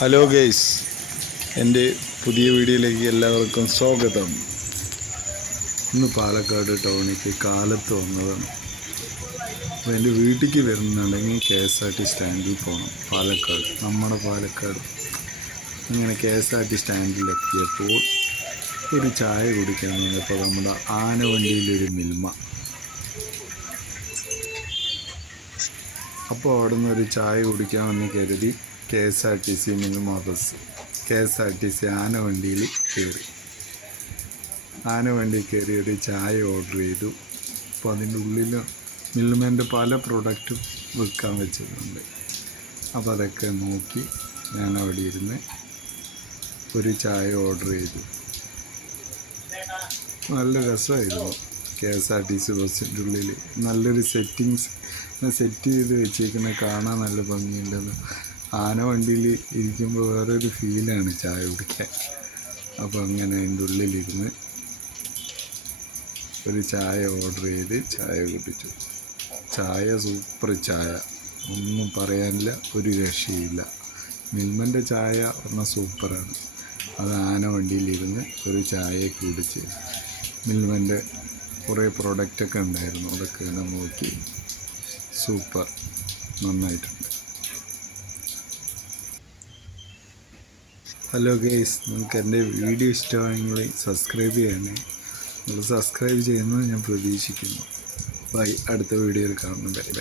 Hello guys, എൻ്റെ പുതിയ വീഡിയോയിലേക്ക് എല്ലാവർക്കും സ്വാഗതം. ഇന്ന് പാലക്കാട് ടൗണിലേക്ക് കാലത്ത് വന്നതാണ്. അപ്പോൾ എൻ്റെ വീട്ടിലേക്ക് വരുന്നുണ്ടെങ്കിൽ KSRT സ്റ്റാൻഡിൽ പോകണം. പാലക്കാട്, നമ്മുടെ പാലക്കാട്. അങ്ങനെ KSRT സ്റ്റാൻഡിലെത്തിയപ്പോൾ ഒരു ചായ കുടിക്കാൻ വന്നപ്പോൾ നമ്മുടെ ആനവണ്ടിയിലൊരു മിൽമ. അപ്പോൾ അവിടെ നിന്ന് ഒരു ചായ കുടിക്കാമെന്ന് കരുതി KSRTC മിൽമ ബസ് KSRTC ആനവണ്ടിയിൽ കയറി. ആനവണ്ടി കയറി ഒരു ചായ ഓർഡർ ചെയ്തു. അപ്പോൾ അതിൻ്റെ ഉള്ളിൽ മിൽമേൻ്റെ പല പ്രൊഡക്റ്റും വിൽക്കാൻ വെച്ചിട്ടുണ്ട്. അപ്പോൾ അതൊക്കെ നോക്കി ഞാൻ അവിടെ ഇരുന്ന് ഒരു ചായ ഓർഡർ ചെയ്തു. നല്ല രസമായിരുന്നു. KSRTC ബസ്സിൻ്റെ ഉള്ളിൽ നല്ലൊരു സെറ്റ് ചെയ്ത് വെച്ചേക്കുന്നത് കാണാൻ നല്ല ഭംഗിയുണ്ടെന്ന്. ആന വണ്ടിയിൽ ഇരിക്കുമ്പോൾ വേറൊരു ഫീലാണ് ചായ കുടിക്കാൻ. അപ്പോൾ അങ്ങനെ അതിൻ്റെ ഉള്ളിലിരുന്ന് ഒരു ചായ ഓർഡർ ചെയ്ത് ചായ കുടിച്ചു. ചായ സൂപ്പർ ചായ, ഒന്നും പറയാനില്ല, ഒരു രക്ഷയില്ല. മിൽമൻ്റെ ചായ പറഞ്ഞാൽ സൂപ്പറാണ്. അത് ആന വണ്ടിയിലിരുന്ന് ഒരു ചായ കുടിച്ച് മിൽമൻ്റെ കുറേ പ്രൊഡക്റ്റൊക്കെ ഉണ്ടായിരുന്നു, അതൊക്കെ ഞാൻ നോക്കി. സൂപ്പർ, നന്നായിട്ടുണ്ട്. ഹലോ ഗൈസ്, നിങ്ങൾക്ക് എൻ്റെ വീഡിയോ ഇഷ്ടമായെങ്കിൽ സബ്സ്ക്രൈബ് ചെയ്യണേ. നിങ്ങൾ സബ്സ്ക്രൈബ് ചെയ്യുന്നത് ഞാൻ പ്രതീക്ഷിക്കുന്നു. ബൈ, അടുത്ത വീഡിയോയിൽ കാണുന്നത്.